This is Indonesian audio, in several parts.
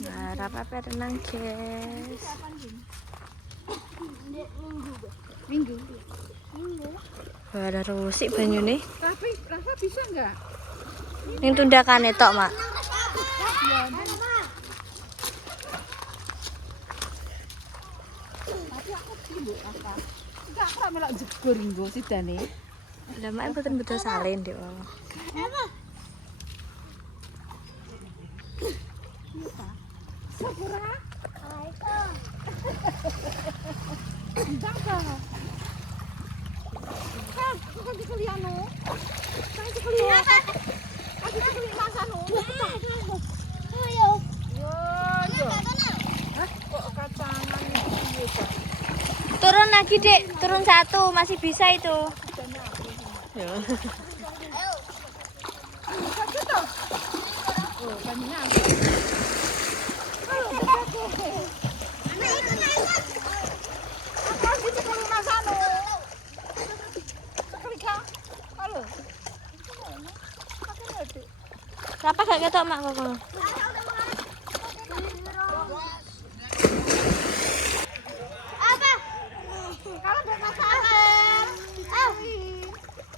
Nah, apa renang, guys. Minggu. Wah, ada rusik banyu nih. Rafa bisa nggak? Ini tundakane tok, Mak. Tapi aku timbuk Rafa. Enggak, aku melak jegur nggo sidane. Lah, Mak betul-betul salin, Dik. Sapura. Ndang ka. Aku kan dikeliano. Saya dikeliano. Aku dikeli masano. Ayo. Yo. Hah, kok kacangan iki ya, Turun lagi, Dek. Turun satu, masih bisa itu. Ya. Oh, banyak. Kenapa gak ketok, Mak, kok? Apa? Kalau bermasalah.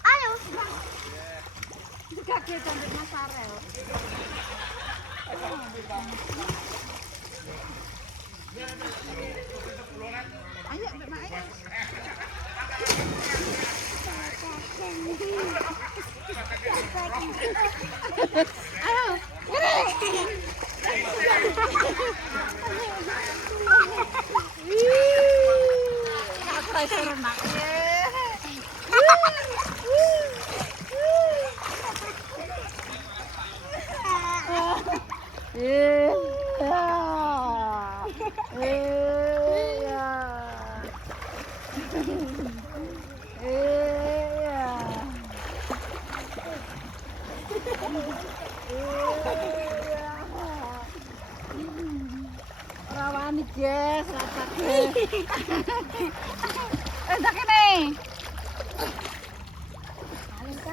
Ayo. Juga dia cantik masarel. Ayo, Mbak Mak, ayo. Ayo. Aku rasa renang. Rawani guys, rasa guys. Tak kene.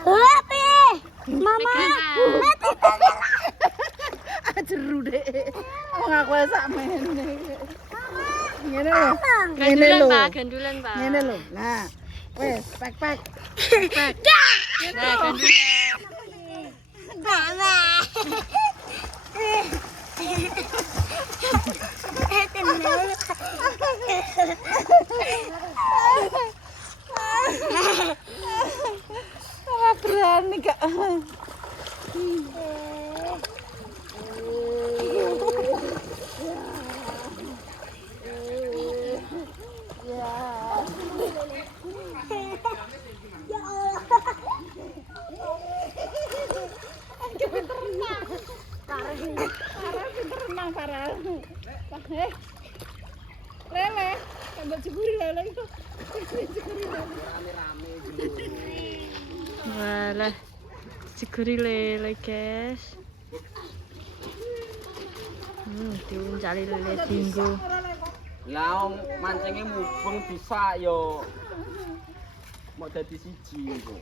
Api. Mama. Jeru dek. Wong aku sak mene. Ngene lho. Gandulan, Pak. Gandulan, Pak. Ngene lho. Nah. Wes, pek. Nah, gandulan. Mama. Ora berani gak. Parah. Lele, tambah jeburi lele itu. Walah. Jeguri lele, guys. Diuncali lele dinggo. Lah mancingnya mubeng bisa yo. Mau dadi siji iku.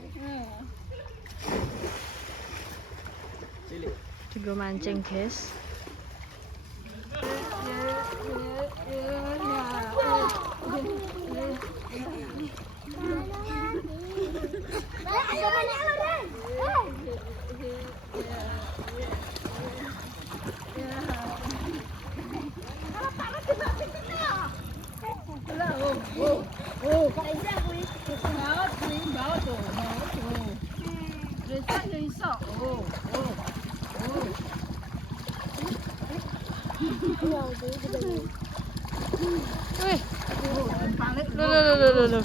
Cilik. Dinggo mancing, guys. Wih. Loh.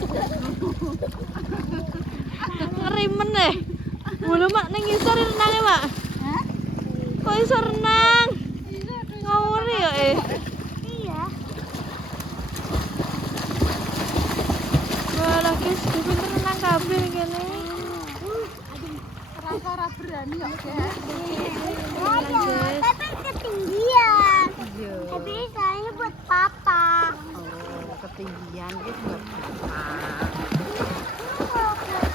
Ngeri meneh. Bulu Mak ning isor renange, Mak. Hah? Kok iso renang? Ngawur ya, Iya. Walah, guys, kuwi renang kabeh kene. Rasa ora berani kok, guys. Tapi ketinggian. Iya. Tapi saya buat papa. Oh, ketinggian itu buat apa?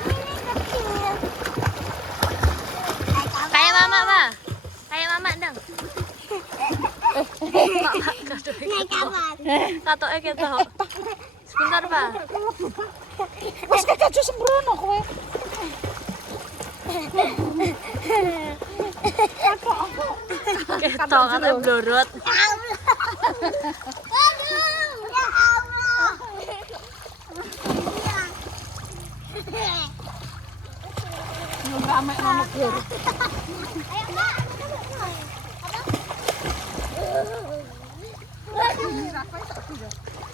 Ini kecil. Kayak mama, Ma. Kayak mama dong. Naik kapan? Katoke ketok. Sebentar, Pak. Wes keju sembrono kowe. Ketok kate blorot. Aduh, ya Allah. Rame nono gur. Ayo, Mbak.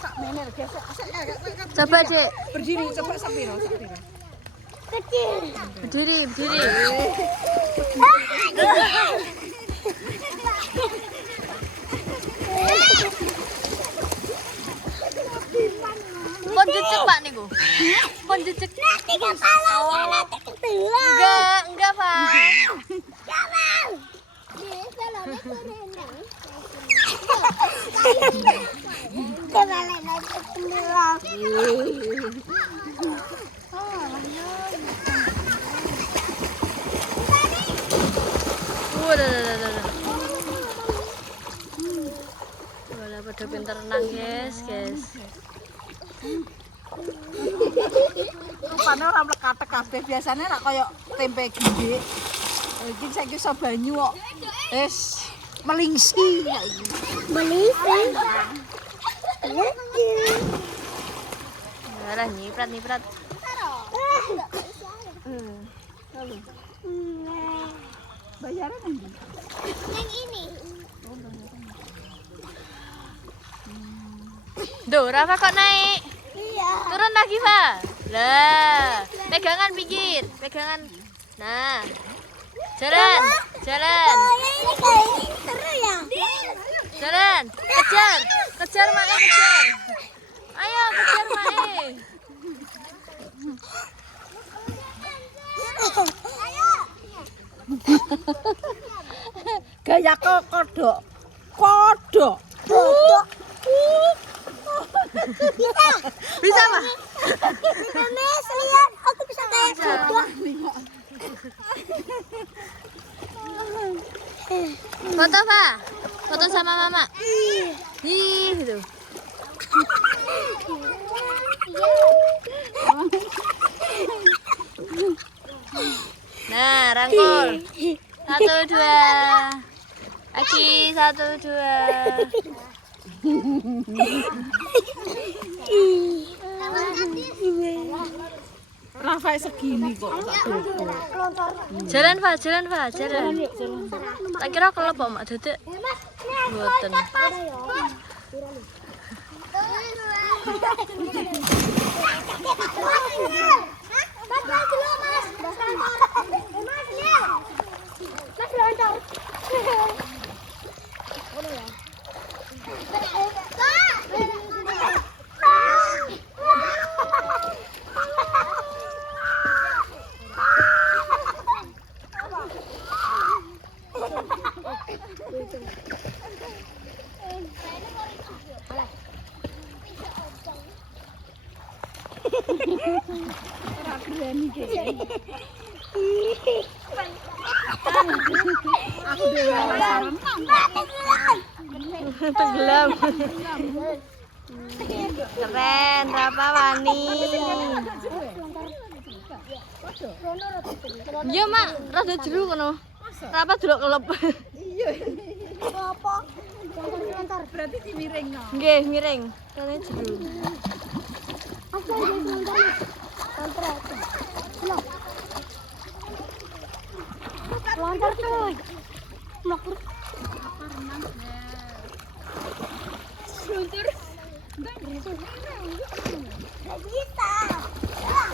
Sak menel gesek. Coba, Dik. Berdiri coba sak piro. Kecil. Berdiri. Pon jejek, Pak niku. Pon jejek. Nanti kepalanya nanti kebelah. Enggak, Pak. Jangan. Kepalanya kerenang. Kepalanya nanti kebelah. Waduh. Wala pada pinter renang, guys. Rupane ora mlekatek kabeh. Biasane nek kaya tempe gindik. Iki saiki iso banyu kok. Wis melingsi saiki. Melisi. Alah, nyiprat. Bayarnya nanti. Yang ini. Duh, Rafa kok naik? Iya. Turun lagi, Pak. Lah, pegangan pinggir, pegangan. Nah. Jalan. Ini kayak ini seru ya. Jalan. Kejar Mae, kejar. Ayo, kejar Mae. Ayo. Gaya kodok. Kodok. Bisa, Pak? Mes, lihat aku bisa kayak kodok. Foto, Pak. Foto sama Mama. Ih, gitu. Nah, rangkul. 1, 2. Lagi 1, 2. Rafa segini kok sak boko. Jalan, Pak. Tak kira kelep kok, Mak Dedek. Mboten. Tenggelam. Keren, Rafa wani. Iya, Mak, rada jero kono. Rafa delok kelep. Apa? Berarti dimiringno. Nggih, miring. Kene jero. Lontar tuh. Makur. Lontar. Nggak bisa. Wah.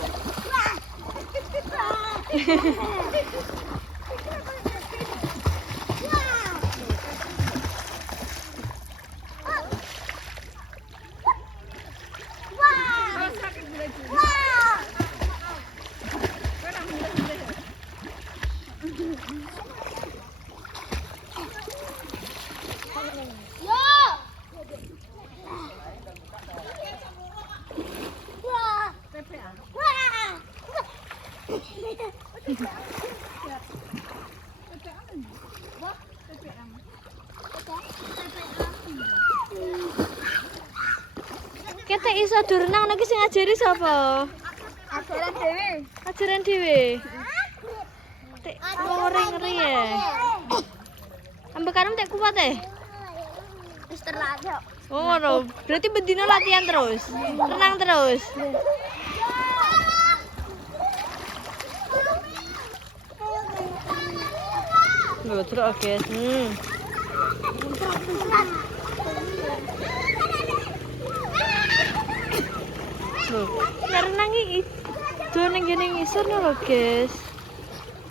nek iso berenang nek sing ngajari sapa? Ajaran dewe. Ajaran dhewe. Tek ngeri ya. Ambek karem tek kuat Wis terlatih. Oh, ngono. Berarti bendina latihan terus. Renang terus. Loh, terus guys. Loh, nek renang iki do ning ngene ngisor lho, guys.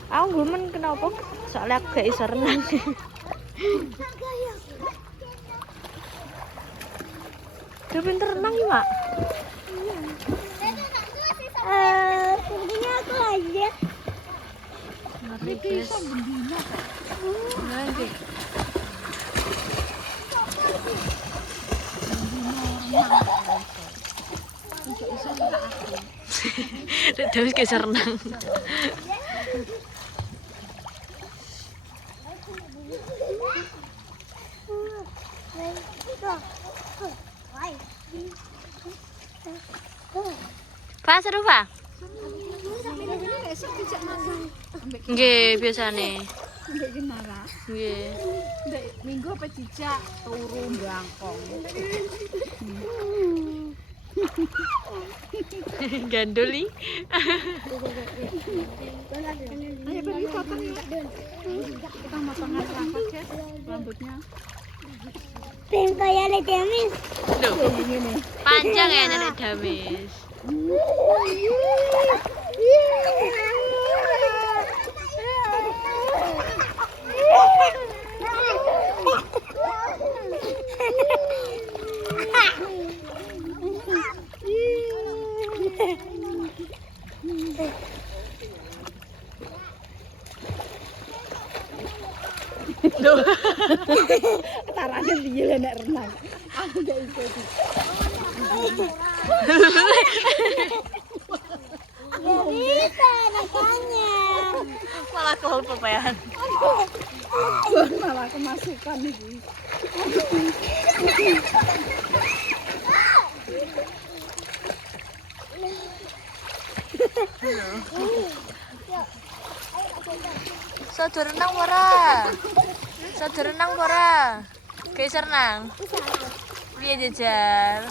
Aku gumen kenapa? Soalnya aku gak iso renang. Udah pinter renang ya, Mak? Sebenarnya aku aja. Ngeri, guys. Nanti. Terus kayak renang. Pak seru Pak? Nggih, biasane. Mbek Genara. Nggih. Mbek minggu apa dijak turu Blangkong. Gandoli. Ayo pergi potong yuk. Kita motongan rambut guys, rambutnya. Pengen kayak Ledemis. Loh, panjang ya nenek Damis. Loh. Tarane piye nek renang. Aku gak iso. Bisa nakanya. Malah kol pepean. Malah kemasukan iki. Sadar renang ora? Sadar renang ora? Guys renang. Piye jajal?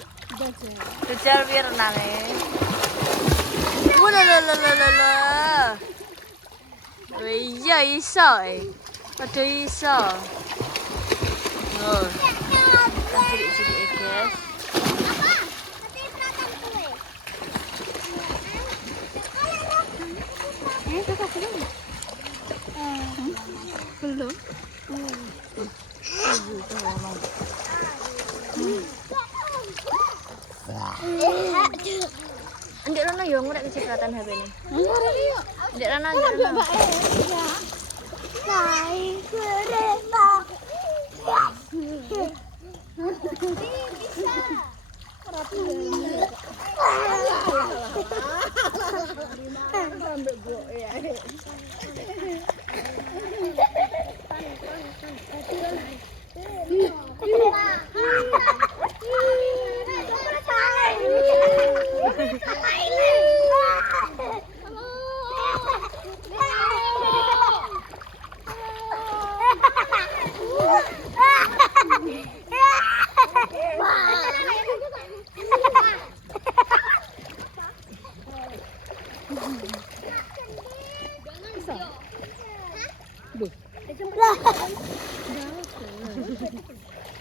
Jajal piye renange? Wala. Oh iya iso Padha iso. Oh. Cilik-cilik guys. Belum. Ndek Rono yo ngurek kecipratan HP ini. Ndek Rono. Kai kereta.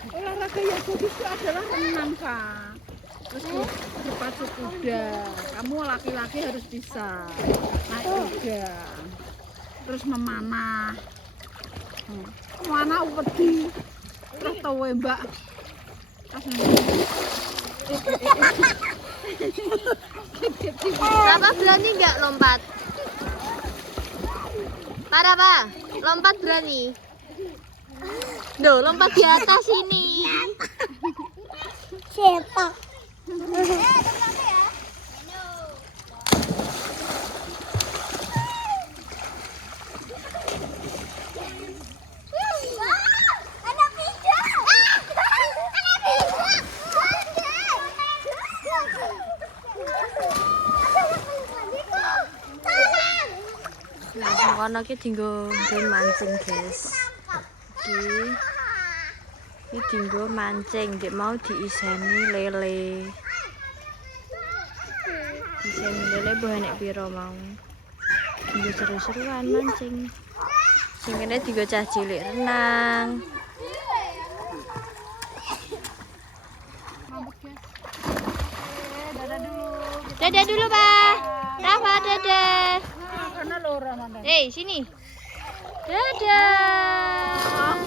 Olahraga yang bagus itu adalah renang, Kak. Terus berpacu kuda. Kamu laki-laki harus bisa naik kuda. Terus memanah. Memanah wedi. Terus tahu Mbak. Bapak berani nggak lompat? Para Pak, lompat berani? Duh, lompat di atas ini. Sepak. kono ki dienggo mancing, guys. Iki dienggo mancing, nek mau diiseni lele. Diiseni lele mbah nek pira mau. Dienggo seru-seruan mancing. Sing kene dienggo cah cilik renang. Dadah dulu, Pak. Rafa, dadah. Karena loro nonton. Sini. Dadah.